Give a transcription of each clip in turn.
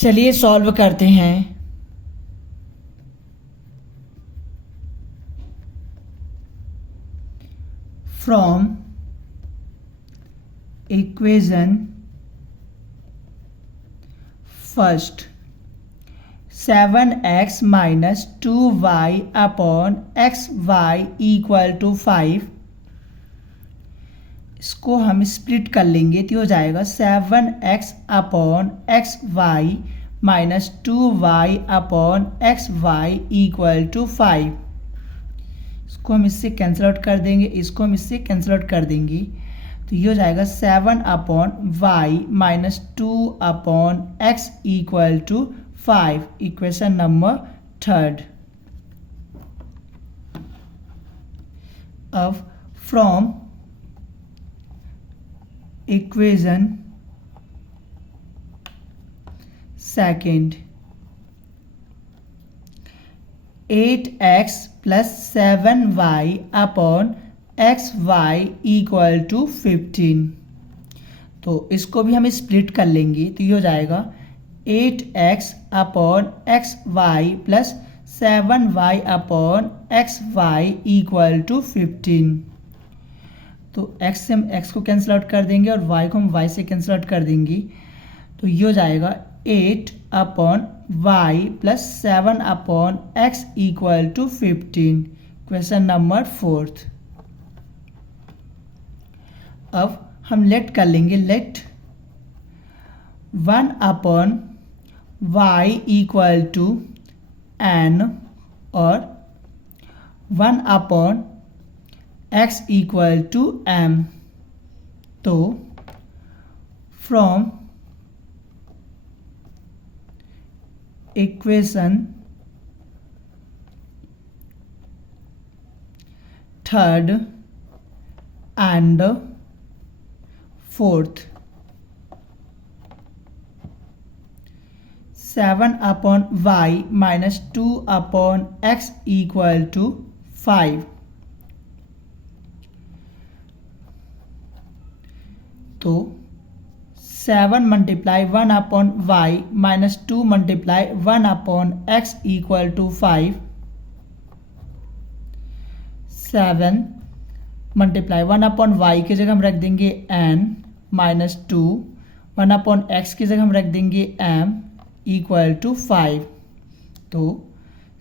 चलिए सॉल्व करते हैं। From equation first 7x minus 2y upon xy equal to 5, इसको हम स्प्लिट कर लेंगे तो हो जाएगा 7x upon xy minus 2y upon xy equal to 5। इसको हम इससे कैंसिल आउट कर देंगे, इसको हम इससे कैंसिल आउट कर देंगे, तो ये हो जाएगा 7 upon y minus 2 upon x equal to 5। Equation number third. अब from equation second 8x plus 7y upon xy equal to 15, तो इसको भी हम स्प्लिट कर लेंगे तो ये हो जाएगा 8x upon xy plus 7y upon xy equal to 15। तो x से हम x को कैंसिल आउट कर देंगे और y को हम y से कैंसिल आउट कर देंगे, तो ये हो जाएगा 8 upon y plus 7 upon x equal to 15। Question number fourth. अब हम लेट कर लेंगे, let 1 upon y equal to n और 1 upon x equal to m। तो from equation third and fourth 7 upon y minus 2 upon x equal to 5। तो 7 multiply 1 upon y minus 2 multiply 1 upon x equal to 5। 7 multiply 1 upon y की जगह हम रख देंगे n minus 2, 1 upon x की जगह हम रख देंगे m इक्वल टू 5। तो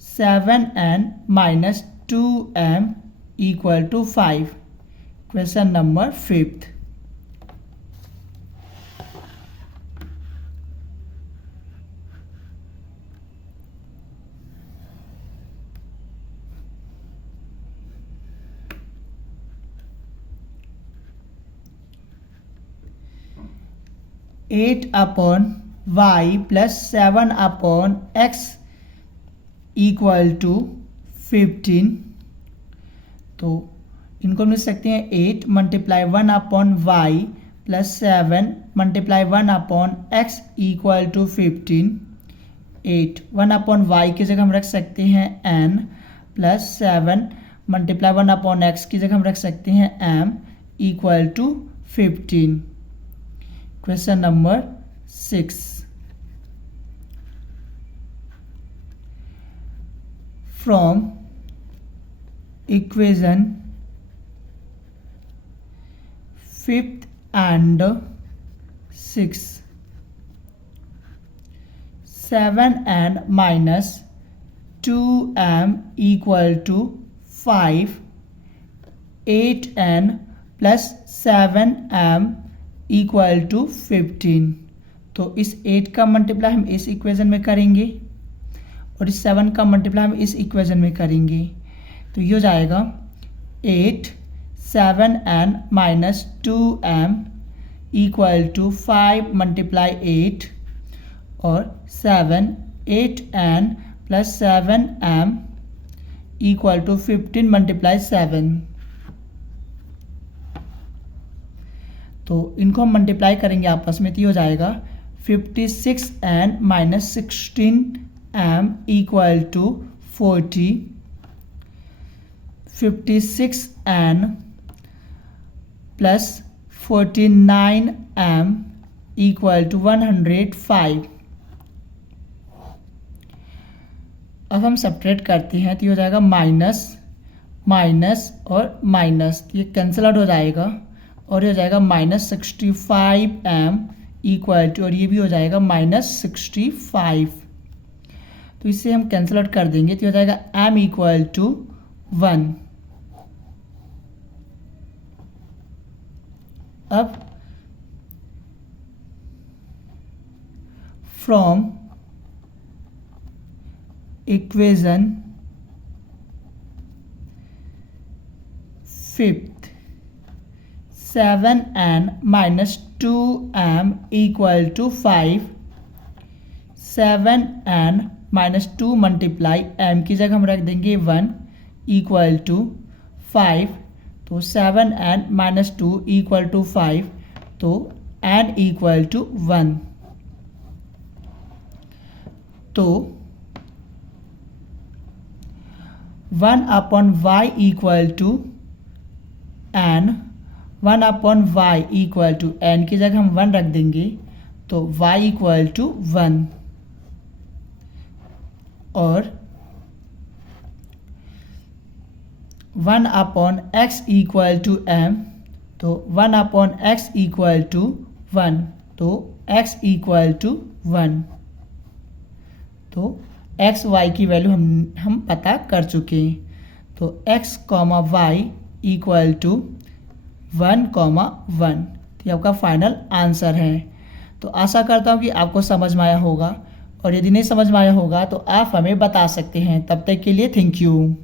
7n minus 2m equal to 5। Question number fifth. Eight upon y plus 7 upon x equal to 15। तो इनको हम लिख सकते हैं 8 multiply 1 upon y plus 7 multiply 1 upon x equal to 15। 8 1 upon y की जगह हम रख सकते हैं n plus 7 multiply 1 upon x की जगह हम रख सकते हैं m equal to 15। Question number 6। From equation fifth and 6 7n minus 2m equal to 5, 8n plus 7m equal to 15। तो इस 8 का मल्टीप्लाई हम इस इक्वेशन में करेंगे और इस 7 का मल्टीप्लाई हम इस इक्वेशन में करेंगे, तो ये हो जाएगा 8 7n minus 2m equal to 5 multiply 8 और 7 8n plus 7m equal to 15 multiply 7। तो इनको हम मल्टीप्लाई करेंगे आपस में, तो ये हो जाएगा 56n minus 16m equal to 40। 56n plus 49m equal to 105। अब हम सब्ट्रैक्ट करते हैं तो ये हो जाएगा माइनस माइनस और माइनस, ये कैंसिल आउट हो जाएगा और ये हो जाएगा -65m इक्वल टू, और ये भी हो जाएगा -65। तो इससे हम कैंसिल आउट कर देंगे तो हो जाएगा m इक्वल टू 1। अब from equation 5th 7n minus 2m equal to 5, 7n minus 2 multiply m की जगह हम रख देंगे 1 इक्वल टू 5, तो 7n माइनस 2 इक्वल टू 5, तो n इक्वल टू 1। तो 1/y equal to n, 1/y equal to n की जगह हम 1 रख देंगे तो y इक्वल टू 1, और 1/x इक्वल टू m, तो 1/x इक्वल टू 1, तो x इक्वल टू 1। तो x y की वैल्यू हम पता कर चुके हैं, तो x, y इक्वल टू 1,1। ये आपका फाइनल आंसर है। तो आशा करता हूँ कि आपको समझ में आया होगा, और यदि नहीं समझ में आया होगा तो आप हमें बता सकते हैं। तब तक के लिए थैंक यू।